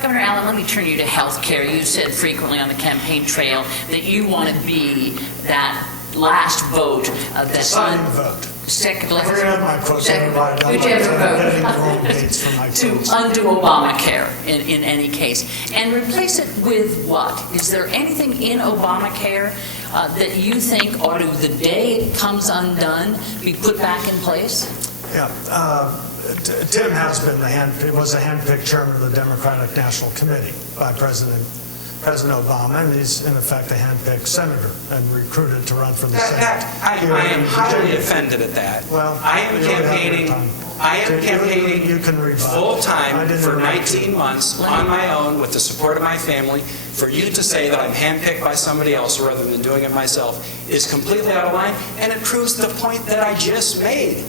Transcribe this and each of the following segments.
Governor Allen, let me turn you to health care. You said frequently on the campaign trail that you want to be that last vote that's deciding vote. Second, I forgot my quotes. whichever vote to undo Obamacare in any case, and replace it with what? Is there anything in Obamacare that you think ought to, the day it comes undone, be put back in place? Yeah. Tim has been was a handpicked chairman of the Democratic National Committee by President Obama, and he's in effect a handpicked senator and recruited to run for the Senate. I am highly offended at that. Well, I am campaigning you can full-time for 19 months on my own with the support of my family. For you to say that I'm handpicked by somebody else rather than doing it myself is completely out of line, and it proves the point that I just made.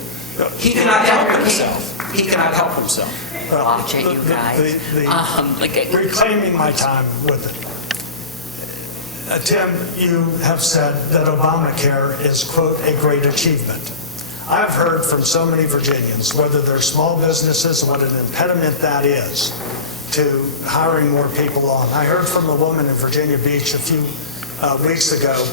He cannot help himself. He cannot help himself. Watch it, you guys. Reclaiming my time with it. Tim, you have said that Obamacare is, quote, a great achievement. I've heard from so many Virginians, whether they're small businesses, what an impediment that is to hiring more people on. I heard from a woman in Virginia Beach a few weeks ago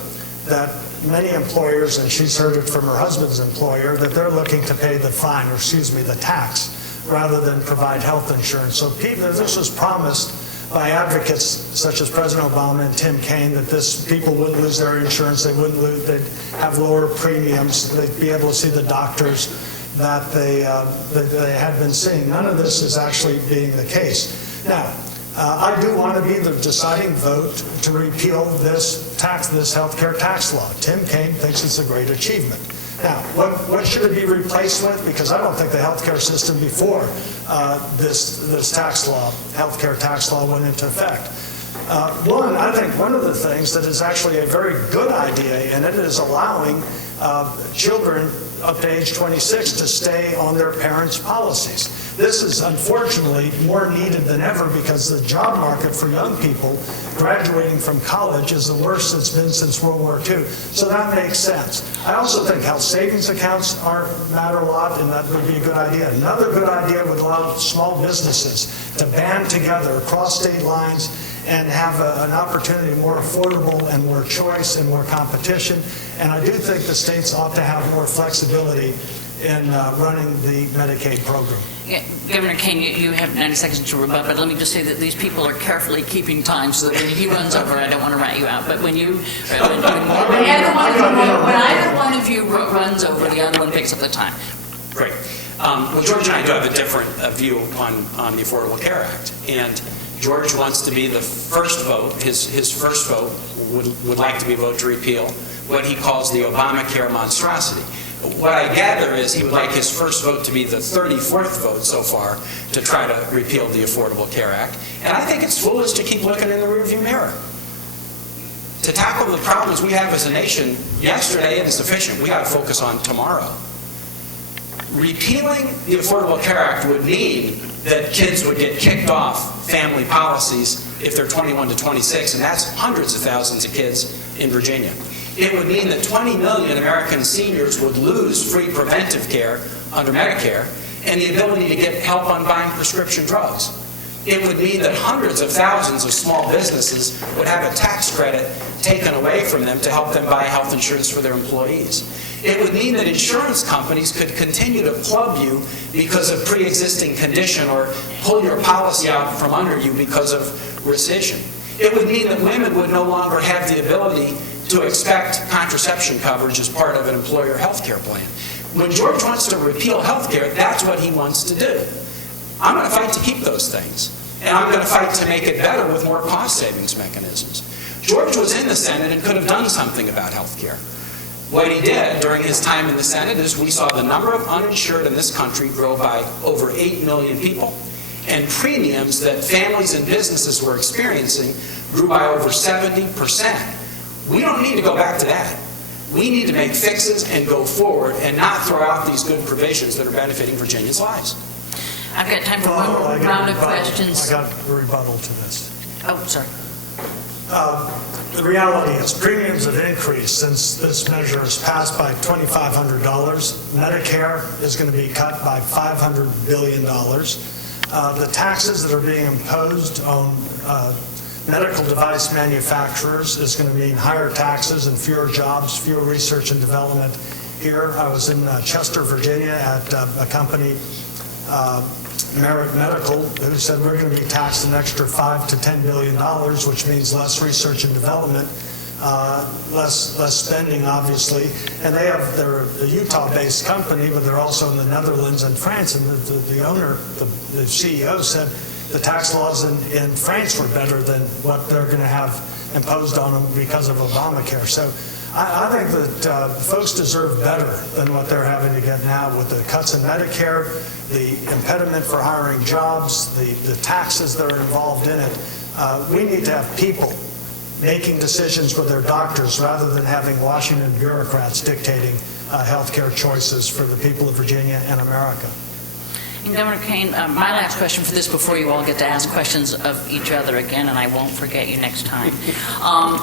that many employers, and she's heard it from her husband's employer, that they're looking to pay the fine, or excuse me, the tax, rather than provide health insurance. So this was promised by advocates such as President Obama and Tim Kaine that people wouldn't lose their insurance, they'd have lower premiums, they'd be able to see the doctors that they had been seeing. None of this is actually being the case. Now, I do want to be the deciding vote to repeal this health care tax law. Tim Kaine thinks it's a great achievement. Now, what should it be replaced with? Because I don't think the health care system before this health care tax law went into effect. I think one of the things that is actually a very good idea in it is allowing children up to age 26 to stay on their parents' policies. This is unfortunately more needed than ever because the job market for young people graduating from college is the worst it's been since World War II. So that makes sense. I also think health savings accounts matter a lot, and that would be a good idea. Another good idea would allow small businesses to band together across state lines and have an opportunity more affordable and more choice and more competition. And I do think the states ought to have more flexibility in running the Medicaid program. Yeah, Governor Kaine, you have 90 seconds to rebut, but let me just say that these people are carefully keeping time so that when he runs over, I don't want to rat you out, but when either one of you runs over, the other one picks up the time. Great. Well, George and I do have a different view on the Affordable Care Act, and George wants to be the first vote. His first vote would like to be a vote to repeal what he calls the Obamacare monstrosity. What I gather is he would like his first vote to be the 34th vote so far to try to repeal the Affordable Care Act. And I think it's foolish to keep looking in the rearview mirror. To tackle the problems we have as a nation, yesterday isn't sufficient. We got to focus on tomorrow. Repealing the Affordable Care Act would mean that kids would get kicked off family policies if they're 21 to 26, and that's hundreds of thousands of kids in Virginia. It would mean that 20 million American seniors would lose free preventive care under Medicare and the ability to get help on buying prescription drugs. It would mean that hundreds of thousands of small businesses would have a tax credit taken away from them to help them buy health insurance for their employees. It would mean that insurance companies could continue to plug you because of pre-existing condition or pull your policy out from under you because of rescission. It would mean that women would no longer have the ability to expect contraception coverage as part of an employer health care plan. When George wants to repeal health care, that's what he wants to do. I'm going to fight to keep those things, and I'm going to fight to make it better with more cost savings mechanisms. George was in the Senate and could have done something about health care. What he did during his time in the Senate is we saw the number of uninsured in this country grow by over 8 million people, and premiums that families and businesses were experiencing grew by over 70%. We don't need to go back to that. We need to make fixes and go forward and not throw out these good provisions that are benefiting Virginians' lives. I've got time for one round of questions. I got a rebuttal to this. Oh, sorry. The reality is premiums have increased since this measure is passed by $2,500. Medicare is going to be cut by $500 billion. The taxes that are being imposed on medical device manufacturers is going to mean higher taxes and fewer jobs, fewer research and development here. I was in Chester, Virginia at a company, Merit Medical, who said we're going to be taxed an extra $5 to $10 billion, which means less research and development, less spending, obviously. And they're a Utah-based company, but they're also in the Netherlands and France. And the owner, the CEO, said the tax laws in France were better than what they're going to have imposed on them because of Obamacare. So I think that folks deserve better than what they're having to get now with the cuts in Medicare, the impediment for hiring jobs, the taxes that are involved in it. We need to have people making decisions with their doctors rather than having Washington bureaucrats dictating health care choices for the people of Virginia and America. And Governor Kaine, my last question for this before you all get to ask questions of each other again, and I won't forget you next time,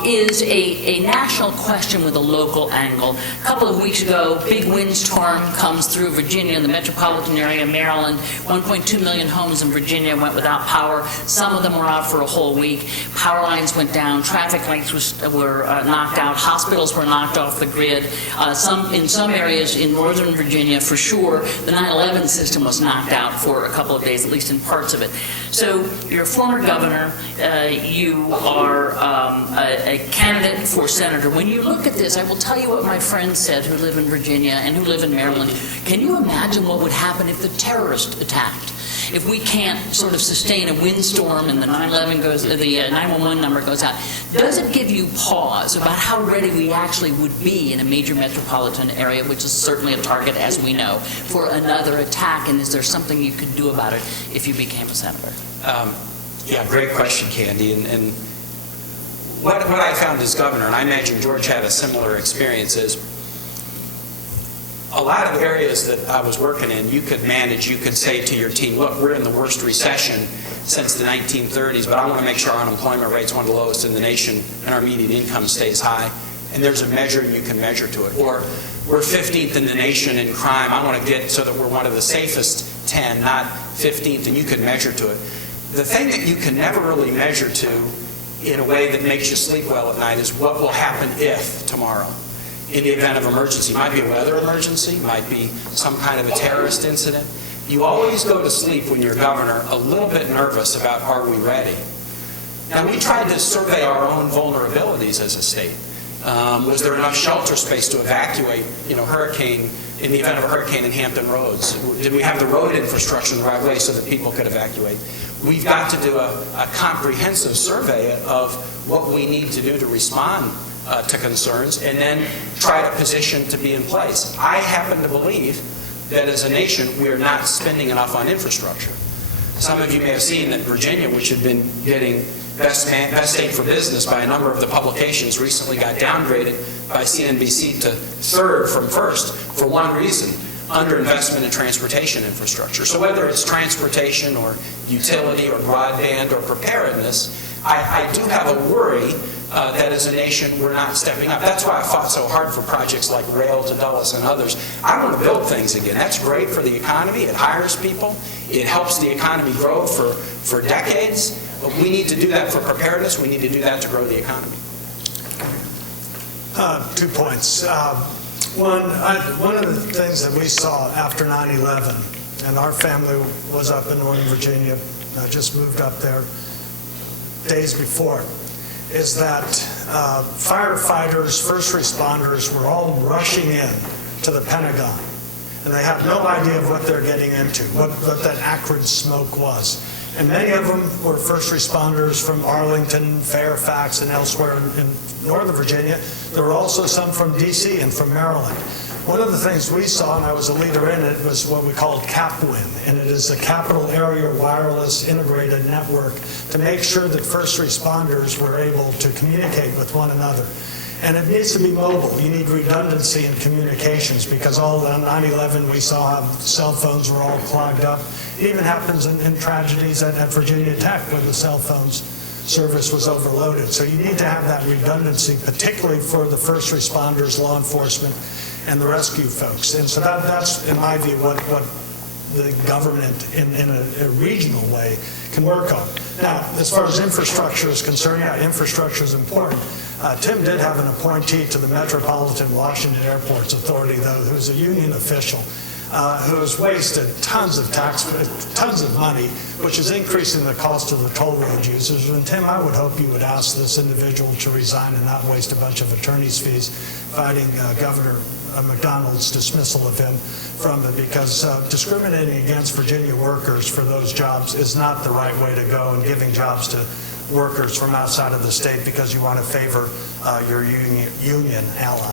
is a national question with a local angle. A couple of weeks ago, big windstorm comes through Virginia, the metropolitan area, Maryland. 1.2 million homes in Virginia went without power. Some of them were out for a whole week. Power lines went down. Traffic lights were knocked out. Hospitals were knocked off the grid. In some areas in northern Virginia, for sure, the 9/11 system was knocked out for a couple of days, at least in parts of it. So you're a former governor, you are a candidate for senator. When you look at this, I will tell you what my friends said who live in Virginia and who live in Maryland. Can you imagine what would happen if the terrorist attacked? If we can't sort of sustain a windstorm and the 911 number goes out, does it give you pause about how ready we actually would be in a major metropolitan area, which is certainly a target, as we know, for another attack? And is there something you could do about it if you became a senator? Yeah, great question, Candy. And what I found as governor, and I imagine George had a similar experience, is a lot of areas that I was working in, you could manage, you could say to your team, look, we're in the worst recession since the 1930s, but I want to make sure our unemployment rate's one of the lowest in the nation and our median income stays high. And there's a measure you can measure to it. Or we're 15th in the nation in crime. I want to get so that we're one of the safest 10, not 15th, and you can measure to it. The thing that you can never really measure to in a way that makes you sleep well at night is what will happen if tomorrow. In the event of emergency. It might be a weather emergency, might be some kind of a terrorist incident. You always go to sleep when you're governor a little bit nervous about, are we ready? Now, we tried to survey our own vulnerabilities as a state. Was there enough shelter space to evacuate, hurricane, in the event of a hurricane in Hampton Roads? Did we have the road infrastructure in the right way so that people could evacuate? We've got to do a comprehensive survey of what we need to do to respond to concerns, and then try to position to be in place. I happen to believe that as a nation, we are not spending enough on infrastructure. Some of you may have seen that Virginia, which had been getting best state for business by a number of the publications, recently got downgraded by CNBC to third from first for one reason: underinvestment in transportation infrastructure. So whether it's transportation or utility or broadband or preparedness, I do have a worry that as a nation we're not stepping up. That's why I fought so hard for projects like Rail to Dulles and others. I want to build things again. That's great for the economy. It hires people. It helps the economy grow for decades. But we need to do that for preparedness. We need to do that to grow the economy. 2 points. One of the things that we saw after 9/11, and our family was up in Northern Virginia, just moved up there days before, is that firefighters, first responders were all rushing in to the Pentagon. And they have no idea of what they're getting into, what that acrid smoke was. And many of them were first responders from Arlington, Fairfax, and elsewhere in Northern Virginia. There were also some from D.C. and from Maryland. One of the things we saw, and I was a leader in it, was what we called CAPWIN, and it is a Capital Area Wireless Integrated Network to make sure that first responders were able to communicate with one another. And it needs to be mobile. You need redundancy in communications, because all on 9/11 we saw how cell phones were all clogged up. It even happens in tragedies at Virginia Tech where the cell phones service was overloaded. So you need to have that redundancy, particularly for the first responders, law enforcement, and the rescue folks. And so that's, in my view, what the government in a regional way can work on. Now, as far as infrastructure is concerned, yeah, infrastructure is important. Tim did have an appointee to the Metropolitan Washington Airports Authority, though, who's a union official, who has wasted tons of money, which is increasing the cost of the toll road users. And Tim, I would hope you would ask this individual to resign and not waste a bunch of attorney's fees fighting Governor McDonald's dismissal of him from it, because discriminating against Virginia workers for those jobs is not the right way to go, and giving jobs to workers from outside of the state because you want to favor your union ally.